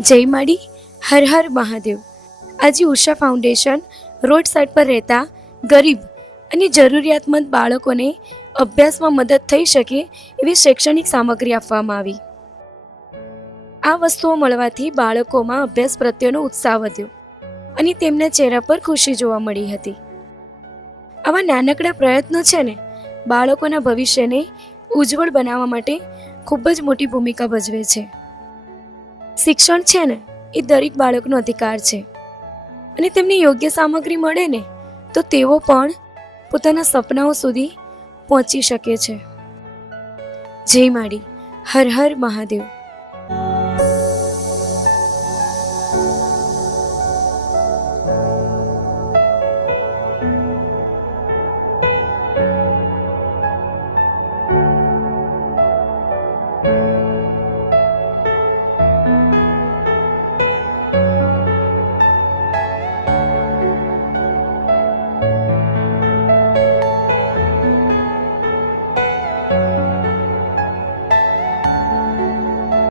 જય માડી, હર હર મહાદેવ. આજે ઉષા ફાઉન્ડેશન રોડ સાઈડ પર રહેતા ગરીબ અને જરૂરિયાતમંદ બાળકોને અભ્યાસમાં મદદ થઈ શકે એવી શૈક્ષણિક સામગ્રી આપવામાં આવી. આ વસ્તુઓ મળવાથી બાળકોમાં અભ્યાસ પ્રત્યેનો ઉત્સાહ વધ્યો અને તેમના ચહેરા પર ખુશી જોવા મળી હતી. આવા નાનકડા પ્રયત્નો છે ને, બાળકોના ભવિષ્યને ઉજ્જવળ બનાવવા માટે ખૂબ જ મોટી ભૂમિકા ભજવે છે. શિક્ષણ છે ને, એ દરેક બાળકનો અધિકાર છે અને તેમને યોગ્ય સામગ્રી મળે ને તો તેઓ પણ પોતાના સપનાઓ સુધી પહોંચી શકે છે. જય માડી, હર હર મહાદેવ.